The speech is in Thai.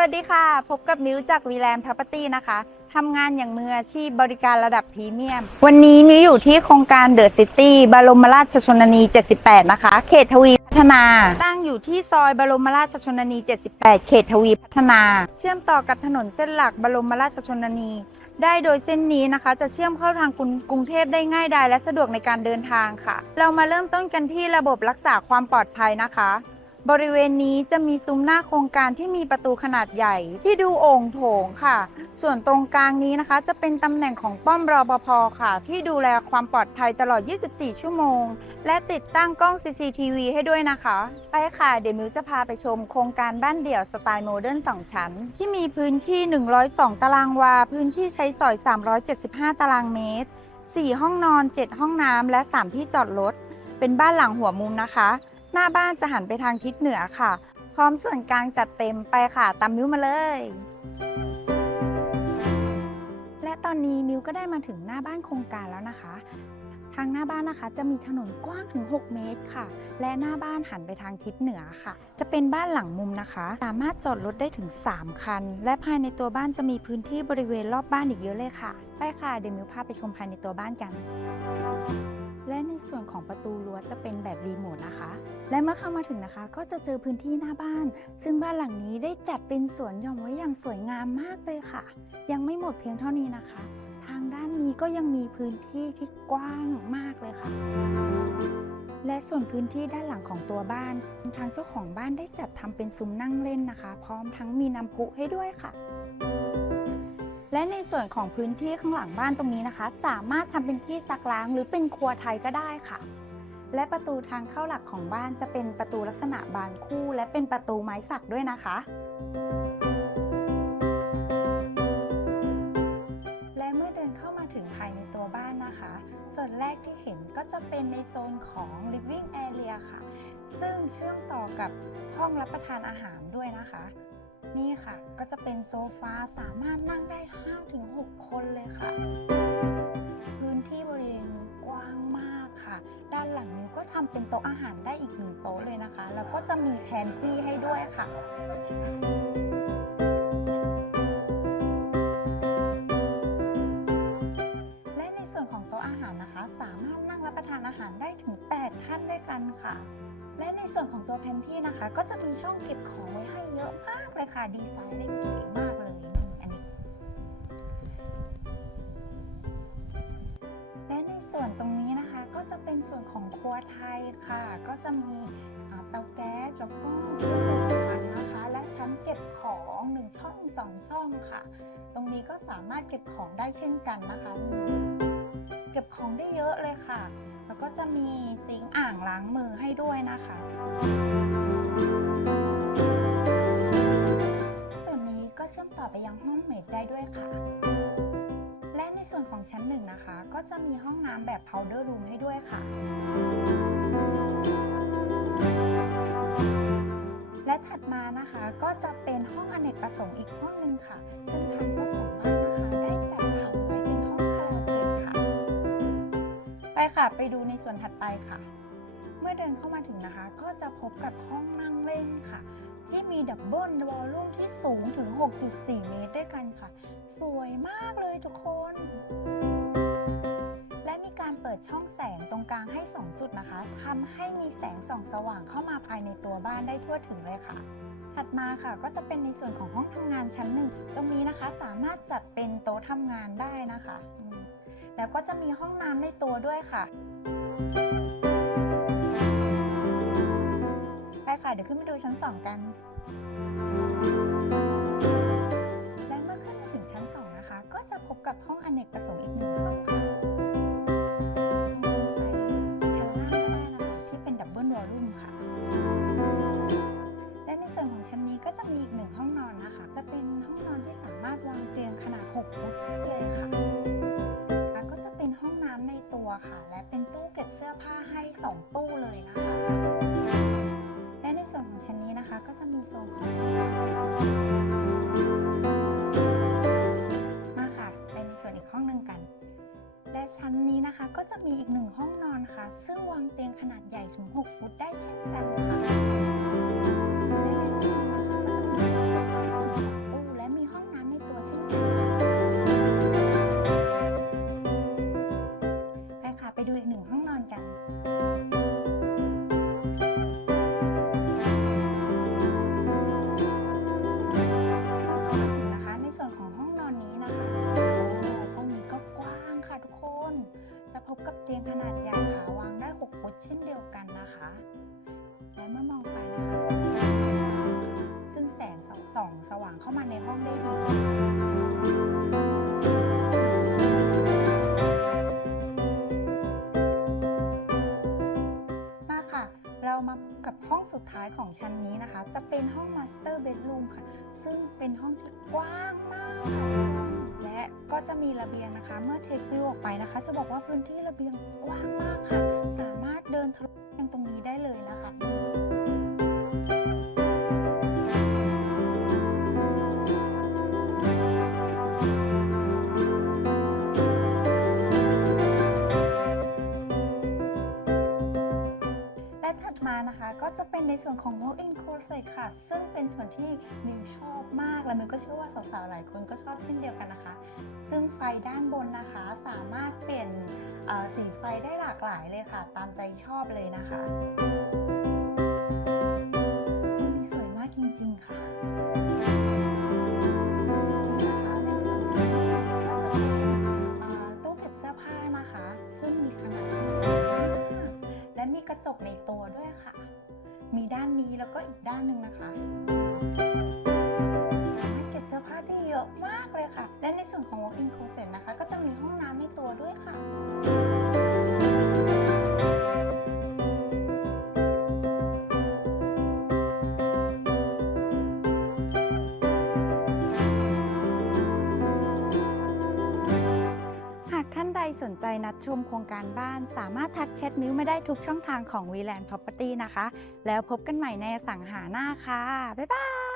วัสดีค่ะ พบกับมิวจากวีแลมทัพปตี้นะคะทำงานอย่างมืออาชีพบริการระดับพรีเมียม วันนี้มิวอยู่ที่โครงการเดอะซิตี้บรมราชชนนี 78 นะคะ เขตทวีพัฒนา ตั้งอยู่ที่ซอยบรมราชชนนี 78 เขตทวีพัฒนา เชื่อมต่อกับถนนเส้นหลักบรมราชชนนี ได้โดยเส้นนี้นะคะ จะเชื่อมเข้าทางกรุงกรุงเทพได้ง่ายดายและสะดวกในการเดินทางค่ะ เรามาเริ่มต้นกันที่ระบบรักษาความปลอดภัยนะคะ บริเวณนี้จะมีซุ้มหน้าโครงการที่มีประตูขนาดใหญ่ ที่ดูโอ่งโถงค่ะ ส่วนตรงกลางนี้นะคะ จะเป็นตำแหน่งของป้อมรอปภค่ะ ที่ดูแลความปลอดภัยตลอด 24 ชั่วโมง และติดตั้งกล้อง CCTV ให้ด้วยนะคะ ไปค่ะ เดี๋ยวมิวจะพาไปชมโครงการบ้านเดี่ยวสไตล์โมเดิร์น 2 ชั้น ที่มีพื้นที่ 102 ตารางวา พื้นที่ใช้สอย 375 ตารางเมตร 4 ห้องนอน 7 ห้องน้ำและ 3 ที่จอดรถ เป็นบ้านหลังหัวมุมนะคะ หน้าบ้านจะหันไปทางทิศเหนือค่ะ พร้อมส่วนกลางจัดเต็มไปค่ะ ตามมิวมาเลย และตอนนี้มิวก็ได้มาถึงหน้าบ้านโครงการแล้วนะคะ ทางหน้าบ้านนะคะจะมีถนนกว้างถึง 6 เมตรค่ะ และหน้าบ้านหันไปทางทิศเหนือค่ะ จะเป็นบ้านหลังมุมนะคะ สามารถจอดรถได้ถึง 3 คัน และภายในตัวบ้านจะมีพื้นที่บริเวณรอบบ้านอีกเยอะเลยค่ะ ไปค่ะเดี๋ยวมิวพาไปชมภายในตัวบ้านกัน และในส่วนของประตูรั้วจะเป็นแบบรีโมทนะคะ และเมื่อเข้ามาถึงนะคะ ก็จะเจอพื้นที่หน้าบ้าน ซึ่งบ้านหลังนี้ได้จัดเป็นสวนหย่อมไว้อย่างสวยงามมากเลยค่ะ ยังไม่หมดเพียงเท่านี้นะคะ ทางด้านนี้ก็ยังมีพื้นที่ที่กว้างมากเลยค่ะ และส่วนพื้นที่ด้านหลังของตัวบ้าน ทางเจ้าของบ้านได้จัดทำเป็นซุ้มนั่งเล่นนะคะ พร้อมทั้งมีน้ำพุให้ด้วยค่ะ และในส่วนของพื้นที่ข้างหลังบ้านตรงนี้นะคะ สามารถทำเป็นที่ซักล้างหรือเป็นครัวไทยก็ได้ค่ะ และประตูทางเข้าหลักของบ้านจะเป็นประตูลักษณะบานคู่ และเป็นประตูไม้สักด้วยนะคะและเมื่อเดินเข้ามาถึงภายในตัวบ้านนะคะส่วนแรกที่เห็นก็จะเป็นในโซนของ living area ค่ะ ซึ่งเชื่อมต่อกับห้องรับประทานอาหารด้วยนะคะ นี่ค่ะ ก็จะเป็นโซฟาสามารถนั่งได้ 5-6 คนเลยค่ะ พื้นที่บริเวณกว้างมากค่ะ ด้านหลังนี้ก็ทำเป็นโต๊ะอาหารได้อีกหนึ่งโต๊ะเลยนะคะ แล้วก็จะมีแพนทรีให้ด้วยค่ะและในส่วนของโต๊ะอาหารนะคะสามารถนั่งรับประทานอาหารได้ถึง 8 ท่านด้วยกันค่ะ และในส่วนของตัวแพนที่นะคะ ก็จะมีช่องเก็บของไว้ให้เยอะมากเลยค่ะ ดีไซน์ได้เก๋มากเลยอันนี้ และในส่วนตรงนี้นะคะ ก็จะเป็นส่วนของครัวไทยค่ะ ก็จะมีเตาแก๊สแล้วก็ ชั้นเก็บของหนึ่งช่องสองช่องค่ะ ตรงนี้ก็สามารถเก็บของได้เช่นกันนะคะ เก็บของได้เยอะเลยค่ะ แล้วก็จะมีซิงอ่างล้างมือให้ด้วยนะคะส่วนนี้ก็เชื่อมต่อไปยังห้องเมดได้ด้วยค่ะ และในส่วนของชั้นหนึ่งนะคะ ก็จะมีห้องน้ำแบบ powder room ให้ด้วยค่ะ และถัดมานะคะก็จะเป็นห้องอเนกประสงค์อีกห้องหนึ่งค่ะ ซึ่งทางเจ้าของบ้านนะคะได้จัดทำไว้เป็นห้องคาราโอเกะค่ะ ไปค่ะไปดูในส่วนถัดไปค่ะ เมื่อเดินเข้ามาถึงนะคะ ก็จะพบกับห้องนั่งเล่นค่ะ ที่มีดับเบิลวอลลุ่มที่สูงถึง 6.4 เมตรด้วยกันค่ะ สวยมากเลยทุกคน การเปิดช่องแสงตรงกลางให้ 2 จุดนะคะทำให้มีแสงส่องสว่างเข้ามาภายในตัวบ้านได้ทั่วถึงเลยค่ะ ถัดมาค่ะก็จะเป็นในส่วนของห้องทำงานชั้นหนึ่งตรงนี้นะคะสามารถจัดเป็นโต๊ะทำงานได้นะคะ แล้วก็จะมีห้องน้ำในตัวด้วยค่ะไปค่ะเดี๋ยวขึ้นไปดูชั้น 2 กันและเมื่อขึ้นมาถึงชั้น 2 นะคะ ก็จะพบกับห้องอเนกประสงค์อีกหนึ่งห้องค่ะ 2 ตู้เลยนะคะ และในส่วนของชั้นนี้นะคะก็จะมีโซนมาค่ะไปในส่วนอีกห้องหนึ่งกัน และชั้นนี้นะคะก็จะมีอีกหนึ่งห้องนอนค่ะ ซึ่งวางเตียงขนาดใหญ่ถึง 6 ฟุตได้เช่นกันค่ะไปดูอีกหนึ่งห้อง น จะพบกับเตียงขนาดใหญ่ค่ะวางได้ 6 ฟุตเช่นเดียวกันนะคะ และเมื่อมองไปนะคะก็จะเห็นซึ่งแสงส่องสว่างเข้ามาในห้องได้ดีมาค่ะ เรามากับห้องสุดท้ายของชั้นนี้นะคะ จะเป็นห้องมาสเตอร์เบดรูมค่ะ ซึ่งเป็นห้องที่กว้างมาก และก็จะมีระเบียงนะคะ เมื่อเทควิวออกไปนะคะ จะบอกว่าพื้นที่ระเบียงกว้างมากค่ะ สามารถเดินทะลุเพียงตรงนี้ได้เลยนะคะ เป็นในส่วนของ walk-in closet ค่ะ ซึ่งเป็นส่วนที่มิวชอบมาก และมิวก็เชื่อว่าสาวๆหลายคนก็ชอบเช่นเดียวกันนะคะ ซึ่งไฟด้านบนนะคะสามารถเปลี่ยนสีไฟได้หลากหลายเลยค่ะ ตามใจชอบเลยนะคะมีสวยมากจริงๆค่ะ ชมโครงการบ้าน สามารถทักแชทมิวมาได้ทุกช่องทางของ v l a n d Property นะคะ แล้วพบกันใหม่ในสังหาหน้าค่ะ บ๊ายบาย